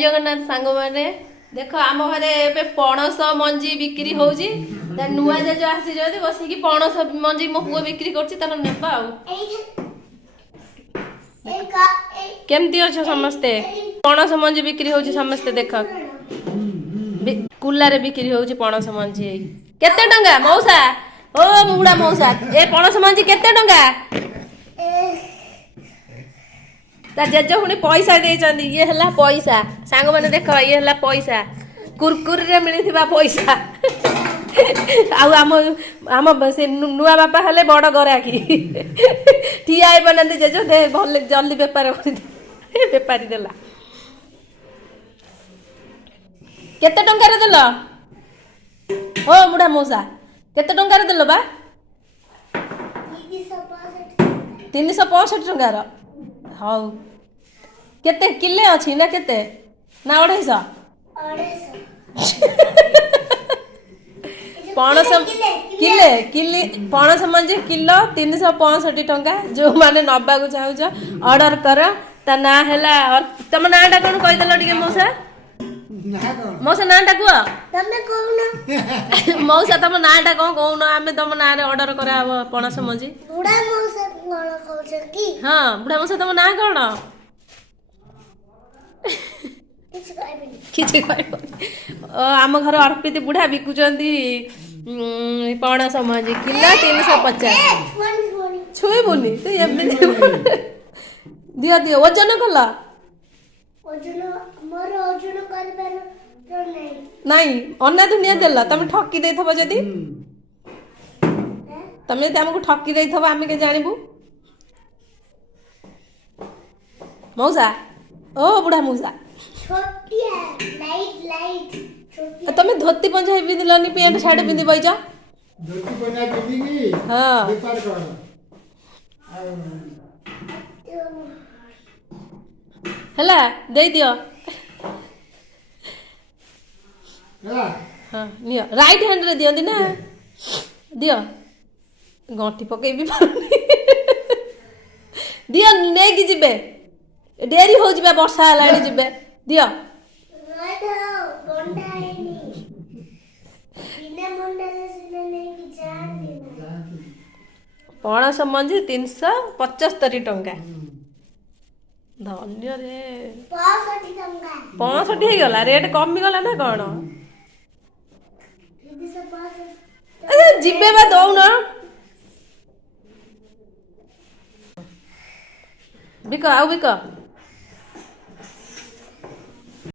जगन्नाथ सांग माने देख आम घरे ए पणस मंजी बिक्री होउची नुआ जेज आसी जदी बसिकी पणस मंजी मो पुओ बिक्री करछि तार नेबा केमती अछ समस्ते पणस मंजी बिक्री होउची समस्ते देख कुल्ला रे बिक्री होउची पणस मंजी केते टंगा मौसा ओ मुडा मौसा ए पणस मंजी केते टंगा ता जेज पुणी पैसा देइचंदी ये हला पैसा सांग माने देख ये हला पैसा कुरकुरी रे मिलिथिबा पैसा आउ आम से नुआ बापा हले बड़ गराकी ठिया आइ बनंदी जेज दे भल जल्दी व्यापार कर दे व्यापारी देला केते टंका रे देलो ओ मुडा मौसा केते टंका रे देलो बा 365 टंका रो हाउ केते किले अछि ना केते ना 250 पणस किले किले पणस मंजे किलो 365 टंका जो माने नबा को चाहू ऑर्डर कर ता ना हैला और तम नाटा कोन कहि देलो टिके मौसा मौसा नाटा को तमे कहूना मौसा तम नाटा कोन कहूना हमें तम ना रे ऑर्डर करा पणस मंजी बुढ़ा मौसा कोन कहू की हां बुढ़ा मौसा तम ना कोन किछि कहबो आम घर अर्पित बुढ़ा बिकुचंदी पणस मंजी किलो 350 छुई बोली तो दियो दियो वजन कला वजन मोर वजन करबार नहीं अन्ना दुनिया देला तमे ठकी देथबो जदी तमे ते हमको ठकी देथबो हमें के जानिबू मौसा ओ बुढ़ा मौसा छोटी है लाइट छोटी तमे धोती पंजाबी पिंदिलनी पैंट शर्ट पिंदी बैजा धोती पंजाबी पिंदी हां व्यापार कर हला दे दियो हां नियो राइट हैंड रे दियो ना दियो गंठी पकई भी दियो नै कि जिबे डेरी हो जिबे वर्षा लाणी जिबे दियो पणस मंजी 375 टंका धन्य रे 65 हे गला रेट कमी गला ना कोन अरे जिबे बा दौ ना बिक आउ बिक